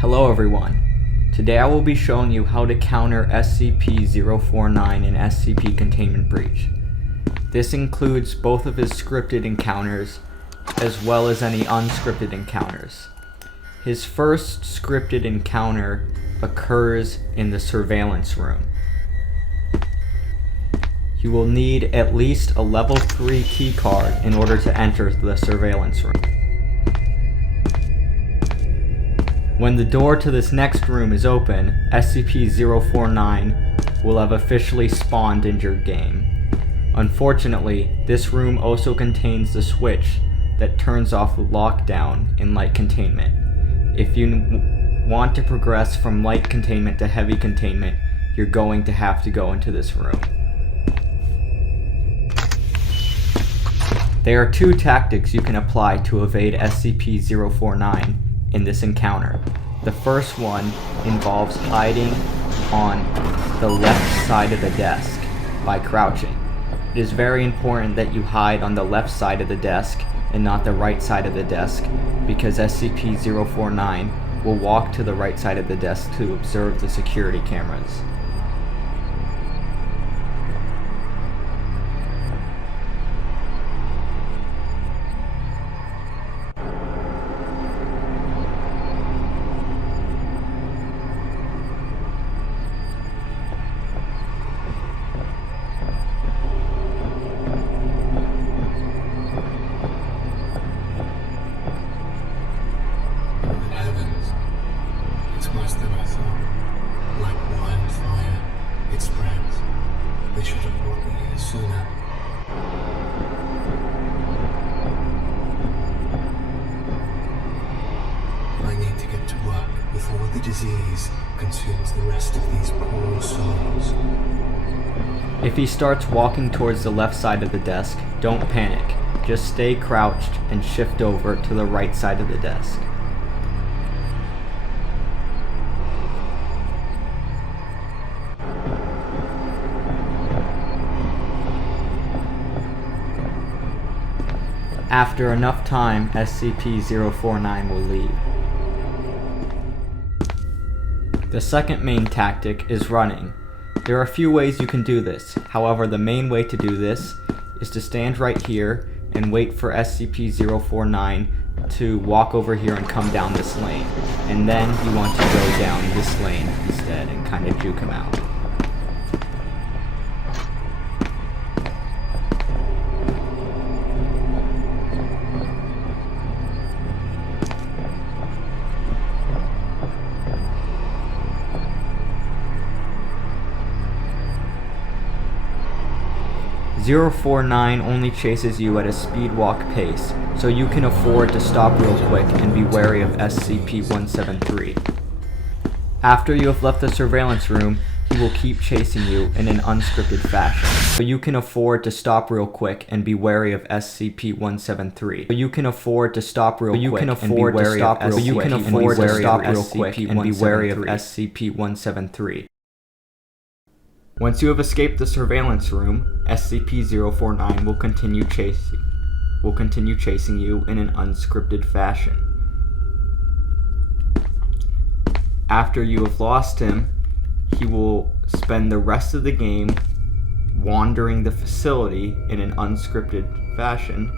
Hello everyone. Today I will be showing you how to counter SCP-049 and SCP Containment Breach. This includes both of his scripted encounters as well as any unscripted encounters. His first scripted encounter occurs in the surveillance room. You will need at least a level 3 keycard in order to enter the surveillance room. When the door to this next room is open, SCP-049 will have officially spawned in your game. Unfortunately, this room also contains the switch that turns off lockdown in light containment. If you want to progress from light containment to heavy containment, you're going to have to go into this room. There are two tactics you can apply to evade SCP-049 in this encounter. The first one involves hiding on the left side of the desk by crouching. It is very important that you hide on the left side of the desk and not the right side of the desk, because SCP-049 will walk to the right side of the desk to observe the security cameras. Worse than I thought. Like wildfire, it spreads. They should have brought me here sooner. I need to get to work before the disease consumes the rest of these poor souls. If he starts walking towards the left side of the desk, don't panic. Just stay crouched and shift over to the right side of the desk. After enough time, SCP-049 will leave. The second main tactic is running. There are a few ways you can do this. However, the main way to do this is to stand right here and wait for SCP-049 to walk over here and come down this lane. And then you want to go down this lane instead and kind of juke him out. .049 only chases you at a speed walk pace, so you can afford to stop real quick and be wary of SCP-173. After you have left the surveillance room, he will keep chasing you in an unscripted fashion, so you can afford to stop real quick and be wary of SCP-173. So you can afford to stop real quick and be wary of SCP-173. Once you have escaped the surveillance room, SCP-049 will continue chasing you in an unscripted fashion. After you have lost him, he will spend the rest of the game wandering the facility in an unscripted fashion,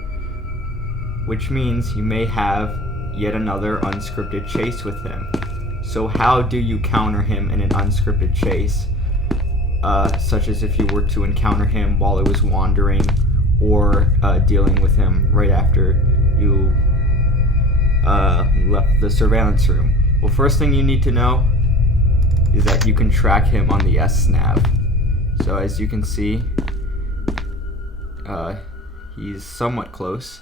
which means you may have yet another unscripted chase with him. So how do you counter him in an unscripted chase? Such as if you were to encounter him while he was wandering, or dealing with him right after you left the surveillance room. Well, first thing you need to know is that you can track him on the SNAV. So as you can see, he's somewhat close.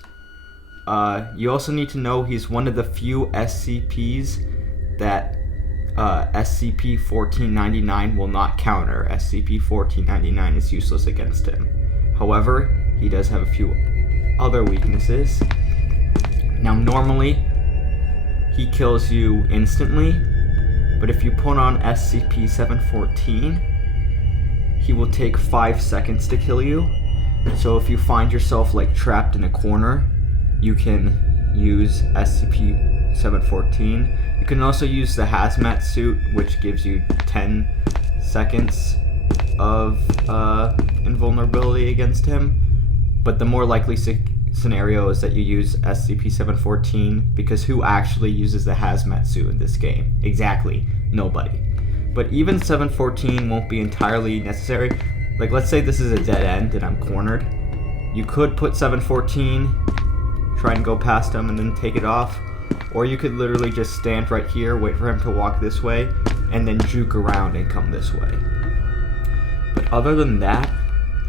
You also need to know he's one of the few SCPs that SCP-1499 will not counter. SCP-1499 is useless against him. However, he does have a few other weaknesses. Now, normally, he kills you instantly, but if you put on SCP-714, he will take 5 seconds to kill you. So if you find yourself like trapped in a corner, you can use SCP 714. You can also use the hazmat suit, which gives you 10 seconds of invulnerability against him. But the more likely scenario is that you use SCP-714, because who actually uses the hazmat suit in this game? Exactly, nobody. But even 714 won't be entirely necessary. Like, let's say this is a dead end and I'm cornered. You could put 714, try and go past him and then take it off. Or you could literally just stand right here, wait for him to walk this way, and then juke around and come this way. But other than that,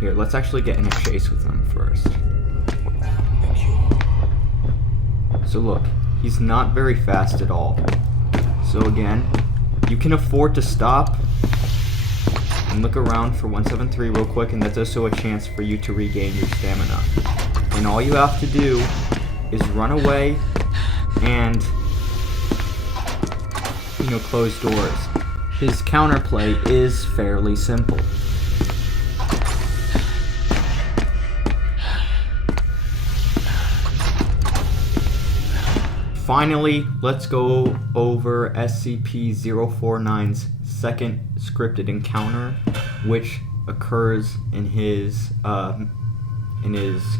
here, let's actually get in a chase with him first. So look, he's not very fast at all. So again, you can afford to stop and look around for 173 real quick, and that's also a chance for you to regain your stamina. And all you have to do is run away and, close doors. His counterplay is fairly simple. Finally, let's go over SCP-049's second scripted encounter, which occurs in his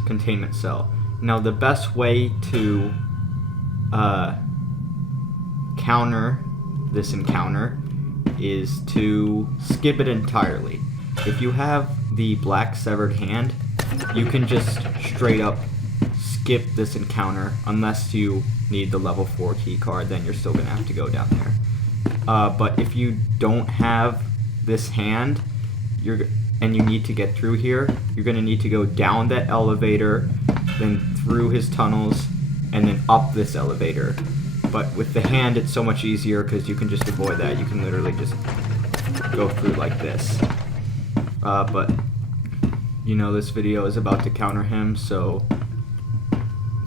containment cell. Now, the best way to counter this encounter is to skip it entirely. If you have the black severed hand, you can just straight up skip this encounter unless you need the level 4 key card, then you're still gonna have to go down there. But if you don't have this hand, and you need to get through here, you're gonna need to go down that elevator, then through his tunnels, and then up this elevator. But with the hand, it's so much easier because you can just avoid that. You can literally just go through like this. But this video is about to counter him, so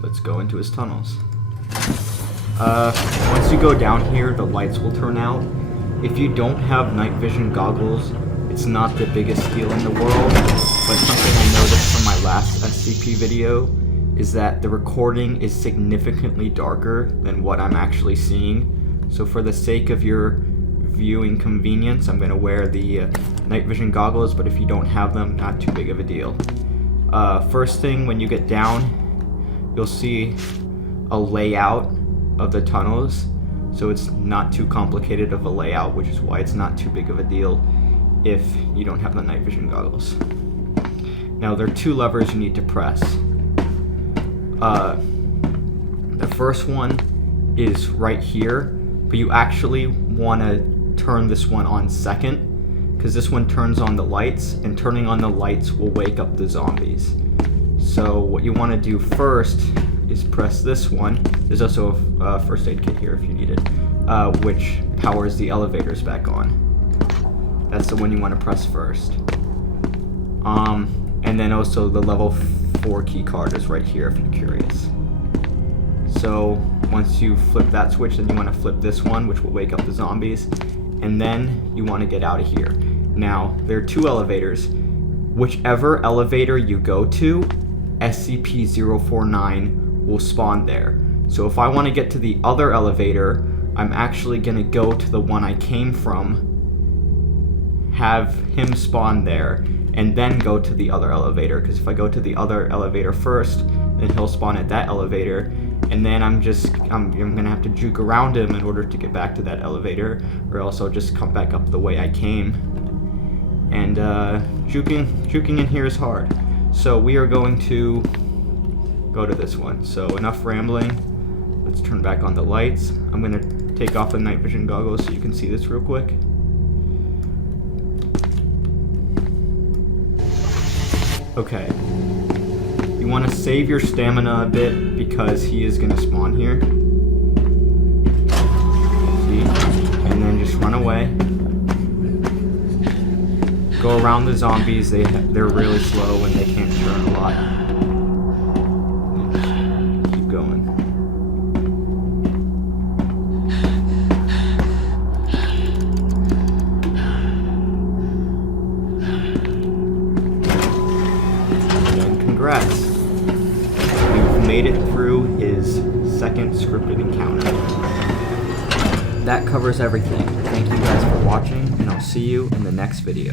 let's go into his tunnels. Once you go down here, the lights will turn out. If you don't have night vision goggles, it's not the biggest deal in the world, but something I noticed from my last SCP video is that the recording is significantly darker than what I'm actually seeing. So for the sake of your viewing convenience, I'm going to wear the night vision goggles, but if you don't have them, not too big of a deal. First thing, when you get down, you'll see a layout of the tunnels, so it's not too complicated of a layout, which is why it's not too big of a deal if you don't have the night vision goggles. Now, there are two levers you need to press. The first one is right here, but you actually want to turn this one on second, because this one turns on the lights, and turning on the lights will wake up the zombies. So what you want to do first is press this one. There's also a first aid kit here if you need it, which powers the elevators back on. That's the one you want to press first. And then also the level 4 key card is right here if you're curious. So once you flip that switch, then you want to flip this one, which will wake up the zombies, and then you want to get out of here. Now, there are two elevators. Whichever elevator you go to, SCP-049 will spawn there. So if I want to get to the other elevator, I'm actually going to go to the one I came from, have him spawn there, and then go to the other elevator, because if I go to the other elevator first, then he'll spawn at that elevator, and then I'm gonna have to juke around him in order to get back to that elevator, or else I'll just come back up the way I came. And juking in here is hard. So we are going to go to this one. So enough rambling. Let's turn back on the lights. I'm gonna take off the night vision goggles so you can see this real quick. Okay. You want to save your stamina a bit because he is going to spawn here. See? And then just run away. Go around the zombies. They're really slow and they can't turn a lot. Keep going. Congrats. You've made it through his second scripted encounter. that covers everything. Thank you guys for watching, and I'll see you in the next video.